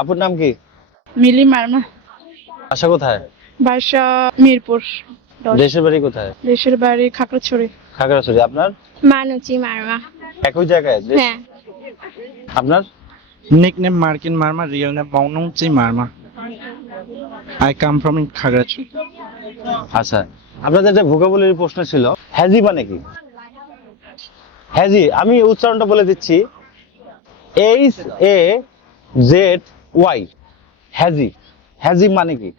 আপুর নাম কি? মিলি মার্মা। বাসা কোথায়? বাসা মিরপুর 10। দেশের বাড়ি কোথায়? দেশের বাড়ি খাগড়াছড়ি। খাগড়াছড়ি। আপনার? মানুচি মারমা। একই জায়গায়? হ্যাঁ। আপনার? Nickname Markin Marma, real name Maunongchi Marma. I come from Khagrachuri. আচ্ছা, আপনাদের একটা ভোকাবুলারি প্রশ্ন ছিল, হ্যাজি মানে কি? হ্যাজি, আমি উচ্চারণটা বলে দিচ্ছি, HAZY, হ্যাজি। হ্যাজি মানে কি?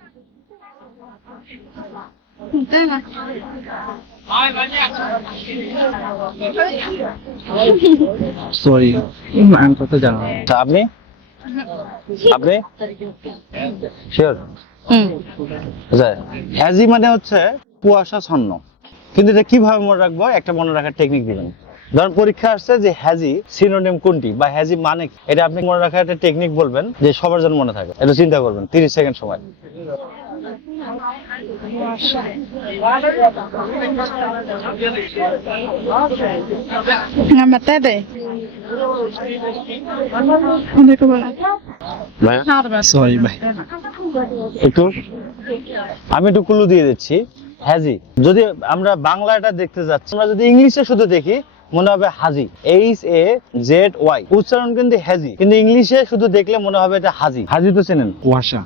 Sorry, I'm কথা জানা না। আচ্ছা, আপনি আপনি শিওর? আচ্ছা, হ্যাজি মানে হচ্ছে কুয়াশাচ্ছন্ন। কিন্তু এটা কিভাবে মনে রাখবো, একটা মনে রাখার টেকনিক দিবেন। ধরুন পরীক্ষা আসছে যে হ্যাজি সিনোনিম কোনটি বা হ্যাজি মানে কি, এটা আপনি মনে রাখার একটা টেকনিক বলবেন যে সবার জন্য মনে থাকে। এটা চিন্তা করবেন 30 সেকেন্ড সময়। Namaste de. ভাইয়া Sorry ভাই। একটু আমি একটু ক্লু দিয়ে দিচ্ছি। হ্যাজি যদি আমরা বাংলাটা দেখতে যাচ্ছি, আমরা যদি ইংলিশে শুধু দেখি মনে হবে হাজি, HAZY। উচ্চারণ কিন্তু হ্যাজি, কিন্তু ইংলিশে শুধু দেখলে মনে হবে এটা হাজি। হাজি তো চেনেন? কুয়াশা।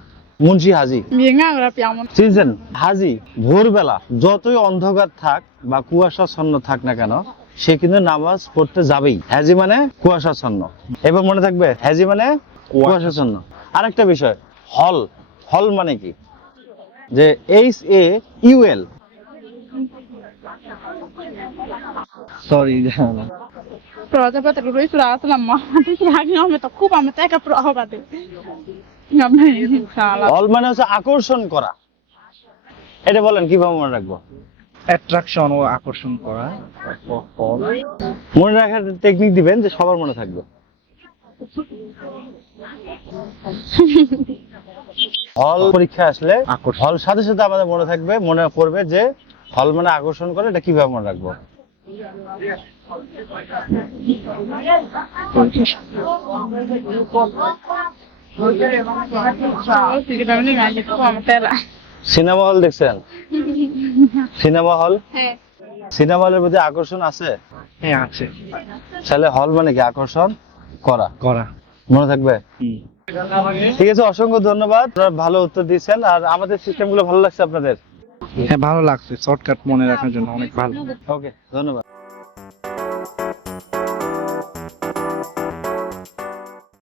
মুন্সি হাজি Mienga piamon. চিনছেন? হাজি ভোরবেলা যতই অন্ধকার থাক বা কুয়াশাচ্ছন্ন থাক না কেন, সে কিন্তু নামাজ পড়তে যাবেই। হ্যাজি মানে কুয়াশাচ্ছন্ন। এবার মনে থাকবে, হ্যাজি মানে কুয়াশাচ্ছন্ন। আরেকটা বিষয়, হল। হল মানে কি? যে HAUL। Sorry জানা না। Proda pata rui sura asla ma. Lagi ame to খুব ame ta ka pro hobade. Ngame sala. হল মানে হচ্ছে আকর্ষণ করা। এটা বলেন কিভাবে মনে রাখবো? Attraction ও আকর্ষণ করা। মনে রাখার টেকনিক দিবেন যে সবার মনে থাকবে। হল পরীক্ষা আসলে আকর্ষণ। হল সাথে সাথে আমাদের মনে থাকবে, মনে পড়বে যে হল মানে আকর্ষণ করে। এটা কিভাবে মনে রাখবো? সিনেমা হল দেখছেন? সিনেমা হল, হ্যাঁ। সিনেমা হলের প্রতি আকর্ষণ আছে। হ্যাঁ আছে। তাহলে হল মানে কি? আকর্ষণ করা। করা। মনে থাকবে? ঠিক আছে, অসংখ্য ধন্যবাদ, আপনারা ভালো উত্তর দিয়েছেন। আর আমাদের সিস্টেমগুলো ভালো লাগছে আপনাদের? হ্যাঁ ভালো লাগছে, শর্টকাট মনে রাখার জন্য অনেক ভালো। ওকে, ধন্যবাদ।